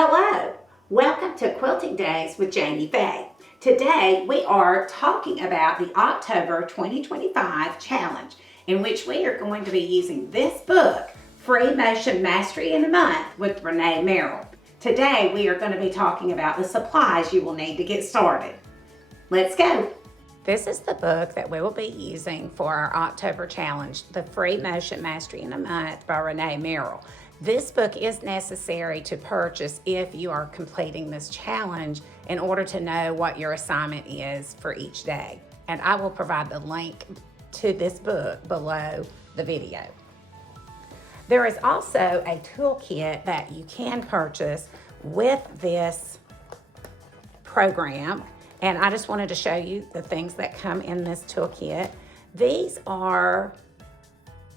Hello, welcome to Quilting Days with Jamie Faye. Today we are talking about the October 2025 challenge, in which we are going to be using this book, Free Motion Mastery in a Month with Ranae Merrill. Today we are going to be talking about the supplies you will need to get started. Let's go. This is the book that we will be using for our October challenge, the Free Motion Mastery in a Month by Ranae Merrill. This book is necessary to purchase if you are completing this challenge in order to know what your assignment is for each day. And I will provide the link to this book below the video. There is also a toolkit that you can purchase with this program. And I just wanted to show you the things that come in this toolkit. These are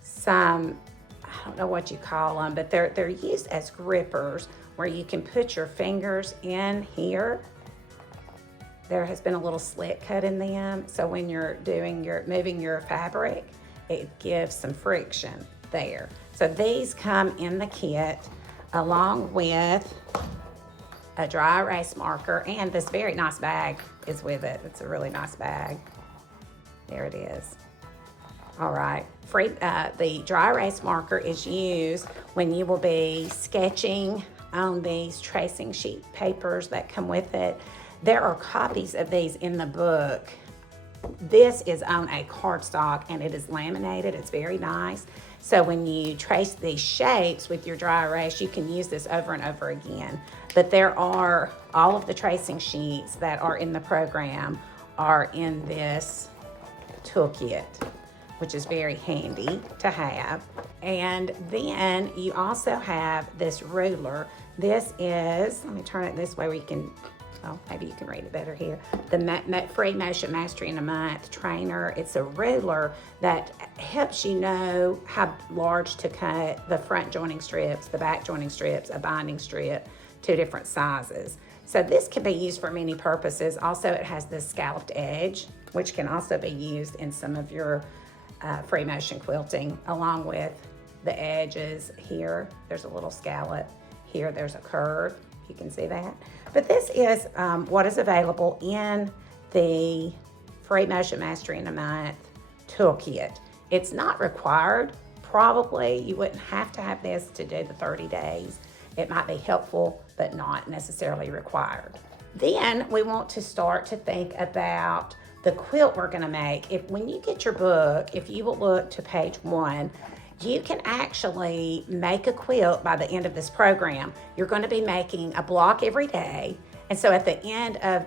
some, I don't know what you call them, but they're used as grippers where you can put your fingers in here. There has been a little slit cut in them, so when you're moving your fabric, it gives some friction there. So these come in the kit along with a dry erase marker, and this very nice bag is with it. It's a really nice bag. There it is. All right, the dry erase marker is used when you will be sketching on these tracing sheet papers that come with it. There are copies of these in the book. This is on a cardstock and it is laminated. It's very nice. So when you trace these shapes with your dry erase, you can use this over and over again. But there are all of the tracing sheets that are in the program are in this toolkit, which is very handy to have. And then you also have this ruler. This is, let me turn it this way where you can, oh, maybe you can read it better here. The Free Motion Mastery in a Month trainer. It's a ruler that helps you know how large to cut the front joining strips, the back joining strips, a binding strip, 2 different sizes. So this can be used for many purposes. Also, it has this scalloped edge, which can also be used in some of your free motion quilting, along with the edges here. There's a little scallop. Here there's a curve. You can see that. But this is what is available in the Free Motion Mastery in a Month toolkit. It's not required. Probably you wouldn't have to have this to do the 30 days. It might be helpful, but not necessarily required. Then we want to start to think about the quilt we're going to make. When you get your book, if you will look to page 1, you can actually make a quilt by the end of this program. You're going to be making a block every day. And so at the end of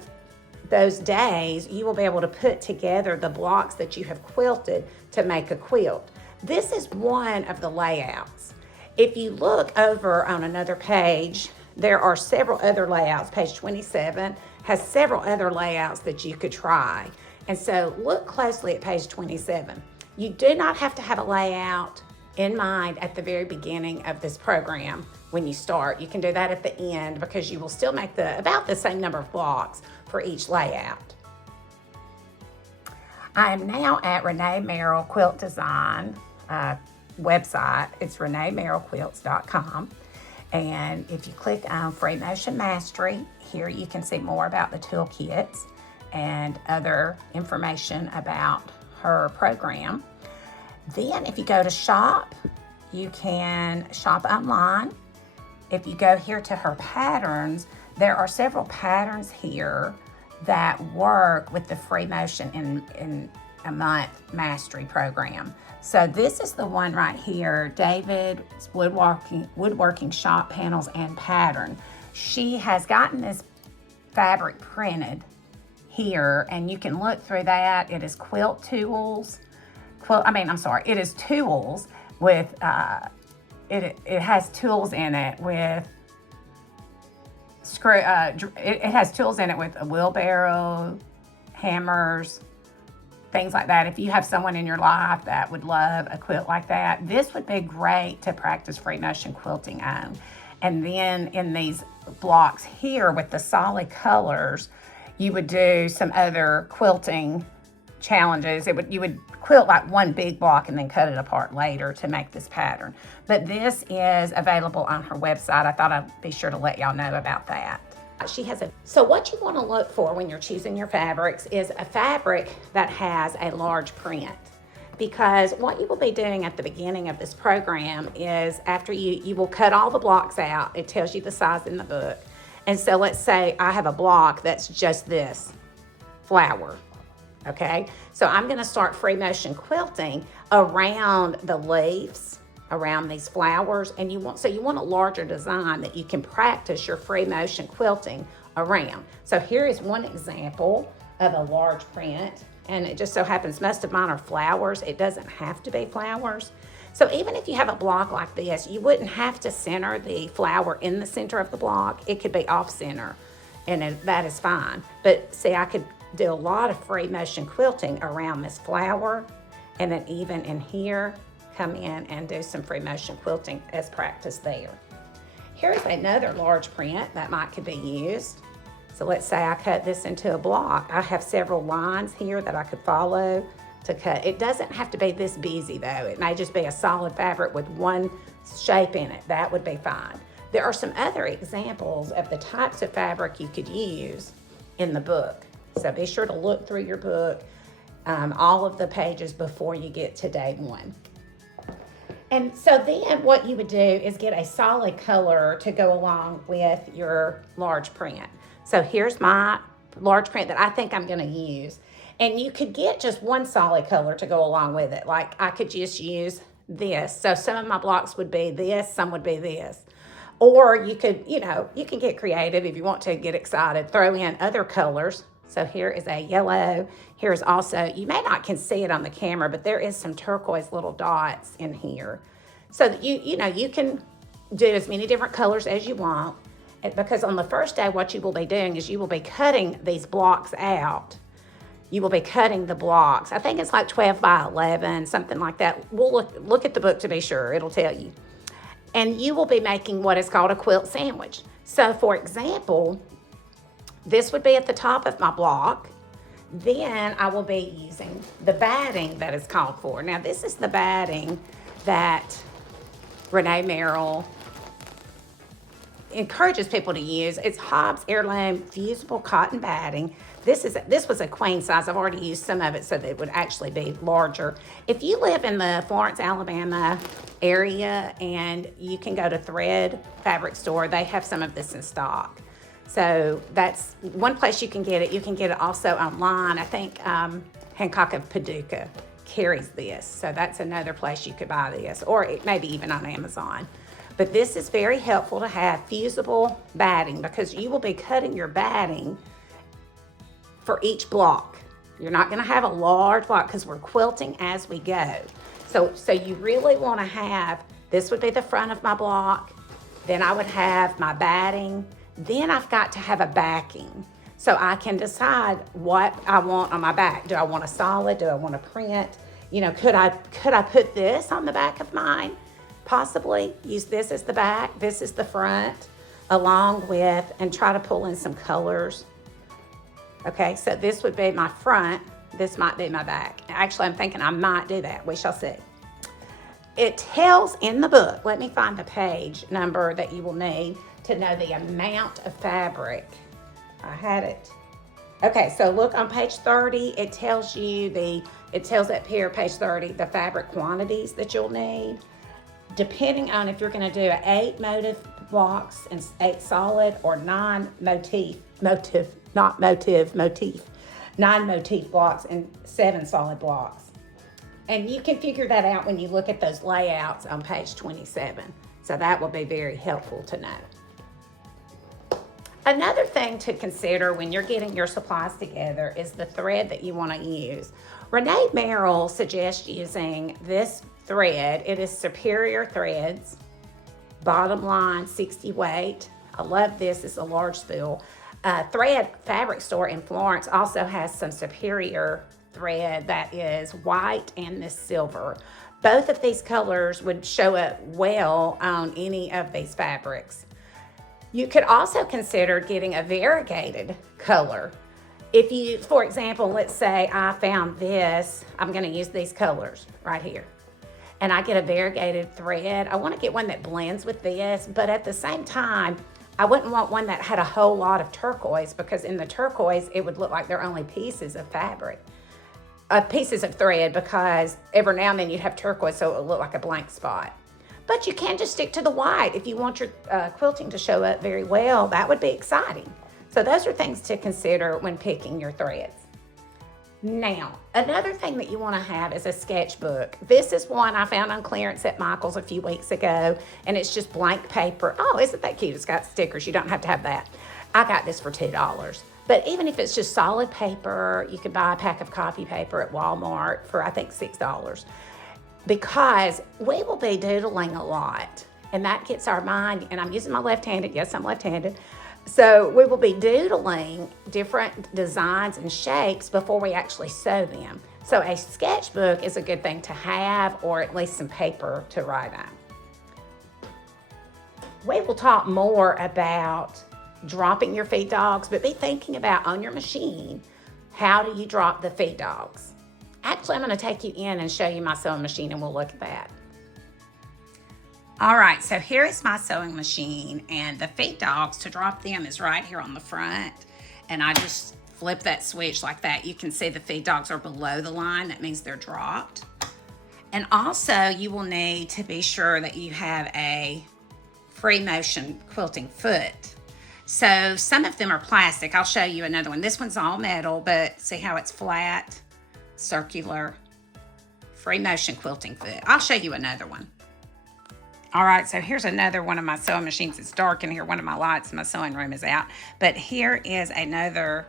those days, you will be able to put together the blocks that you have quilted to make a quilt. This is one of the layouts. If you look over on another page, there are several other layouts. Page 27 has several other layouts that you could try. And so look closely at page 27. You do not have to have a layout in mind at the very beginning of this program when you start. You can do that at the end because you will still make about the same number of blocks for each layout. I am now at Ranae Merrill Quilt Design website. It's RanaeMerrillQuilts.com. And if you click on Free Motion Mastery, here you can see more about the toolkits and other information about her program. Then if you go to shop, you can shop online. If you go here to her patterns, there are several patterns here that work with the Free Motion in a Month Mastery program. So this is the one right here, David's Woodworking Shop Panels and Pattern. She has gotten this fabric printed here, and you can look through that. It is it is tools with, it has tools in it with it has tools in it with a wheelbarrow, hammers, things like that. If you have someone in your life that would love a quilt like that, this would be great to practice free motion quilting on. And then in these blocks here with the solid colors, you would do some other quilting challenges, you would quilt like one big block and then cut it apart later to make this pattern. But this is available on her website. I thought I'd be sure to let y'all know about that. So what you want to look for when you're choosing your fabrics is a fabric that has a large print. Because what you will be doing at the beginning of this program is after you will cut all the blocks out. It tells you the size in the book. And so let's say I have a block that's just this flower. Okay, so I'm going to start free motion quilting around the leaves, around these flowers, and you want a larger design that you can practice your free motion quilting around. So here is one example of a large print, and it just so happens most of mine are flowers. It doesn't have to be flowers. So even if you have a block like this, you wouldn't have to center the flower in the center of the block. It could be off center, and that is fine. But see, I could do a lot of free motion quilting around this flower, and then even in here, come in and do some free motion quilting as practice there. Here's another large print that could be used. So let's say I cut this into a block. I have several lines here that I could follow to cut. It doesn't have to be this busy though. It may just be a solid fabric with one shape in it. That would be fine. There are some other examples of the types of fabric you could use in the book. So be sure to look through your book, all of the pages before you get to day one. And so then what you would do is get a solid color to go along with your large print. So here's my large print that I think I'm gonna use. And you could get just one solid color to go along with it. Like I could just use this. So some of my blocks would be this, some would be this. Or you could, you can get creative if you want to get excited, throw in other colors. So here is a yellow. Here's also, you may not can see it on the camera, but there is some turquoise little dots in here. So that you can do as many different colors as you want. Because on the first day, what you will be doing is you will be cutting these blocks out. You will be cutting the blocks. I think it's like 12 by 11, something like that. We'll look at the book to be sure, it'll tell you. And you will be making what is called a quilt sandwich. So for example, this would be at the top of my block. Then I will be using the batting that is called for. Now this is the batting that Ranae Merrill encourages people to use. It's Hobbs Heirloom Fusible Cotton Batting. This was a queen size. I've already used some of it so that it would actually be larger. If you live in the Florence, Alabama area and you can go to Thread Fabric Store, they have some of this in stock. So that's one place you can get it. You can get it also online. I think Hancock of Paducah carries this. So that's another place you could buy this, or maybe even on Amazon. But this is very helpful to have fusible batting because you will be cutting your batting for each block. You're not gonna have a large block because we're quilting as we go. So you really wanna have, this would be the front of my block, then I would have my batting, then I've got to have a backing. So I can decide what I want on my back. Do I want a solid? Do I want a print? Could I put this on the back of mine? Possibly use this as the back, this is the front, along with, and try to pull in some colors. Okay, so this would be my front, this might be my back. Actually, I'm thinking I might do that, we shall see. It tells in the book, let me find the page number that you will need to know the amount of fabric. I had it. Okay, so look on page 30, it tells up here, page 30, the fabric quantities that you'll need. Depending on if you're gonna do 8 motif blocks and 8 solid or 9 motif blocks and 7 solid blocks. And you can figure that out when you look at those layouts on page 27. So that will be very helpful to know. Another thing to consider when you're getting your supplies together is the thread that you wanna use. Ranae Merrill suggests using this thread. It is Superior Threads, bottom line 60 weight. I love this, it's a large spool. Thread Fabric Store in Florence also has some Superior thread that is white and this silver. Both of these colors would show up well on any of these fabrics. You could also consider getting a variegated color. If you, for example, let's say I found this, I'm going to use these colors right here. And I get a variegated thread. I want to get one that blends with this, but at the same time, I wouldn't want one that had a whole lot of turquoise, because in the turquoise, it would look like they're only pieces of fabric, pieces of thread, because every now and then you'd have turquoise, so it would look like a blank spot. But you can just stick to the white. If you want your quilting to show up very well, that would be exciting. So those are things to consider when picking your threads. Now, another thing that you want to have is a sketchbook. This is one I found on clearance at Michael's a few weeks ago, and it's just blank paper. Oh, isn't that cute? It's got stickers. You don't have to have that. I got this for $2. But even if it's just solid paper, you can buy a pack of copy paper at Walmart for, I think, $6. Because we will be doodling a lot, and that gets our mind, and I'm using my left-handed. Yes, I'm left-handed. So we will be doodling different designs and shapes before we actually sew them. So a sketchbook is a good thing to have, or at least some paper to write on. We will talk more about dropping your feed dogs, but be thinking about on your machine, how do you drop the feed dogs? Actually, I'm going to take you in and show you my sewing machine, and we'll look at that. All right, so here is my sewing machine, and the feed dogs, to drop them, is right here on the front. And I just flip that switch like that. You can see the feed dogs are below the line. That means they're dropped. And also, you will need to be sure that you have a free motion quilting foot. So some of them are plastic. I'll show you another one. This one's all metal, but see how it's flat, circular, free motion quilting foot. I'll show you another one. All right, so here's another one of my sewing machines. It's dark in here. One of my lights in my sewing room is out. But here is another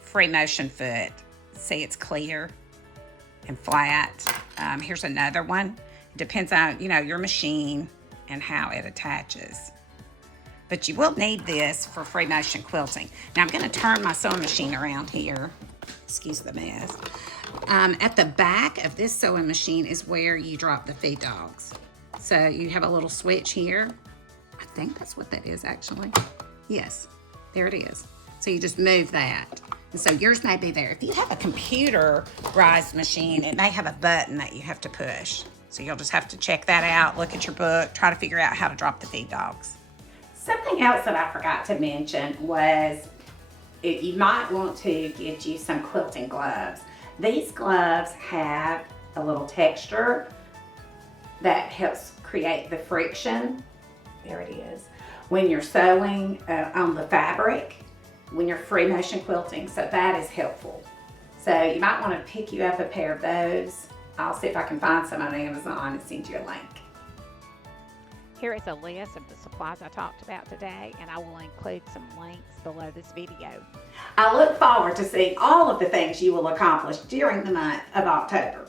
free motion foot. See, it's clear and flat. Here's another one. It depends on, your machine and how it attaches. But you will need this for free motion quilting. Now I'm going to turn my sewing machine around here. Excuse the mess. At the back of this sewing machine is where you drop the feed dogs. So you have a little switch here. I think that's what that is, actually. Yes, there it is. So you just move that. And so yours may be there. If you have a computerized machine, it may have a button that you have to push. So you'll just have to check that out, look at your book, try to figure out how to drop the feed dogs. Something else that I forgot to mention was you might want to get you some quilting gloves. These gloves have a little texture that helps create the friction. There it is. When you're sewing on the fabric, when you're free motion quilting, so that is helpful. So you might want to pick you up a pair of those. I'll see if I can find some on Amazon and send you a link. Here is a list of the supplies I talked about today, and I will include some links below this video. I look forward to seeing all of the things you will accomplish during the month of October.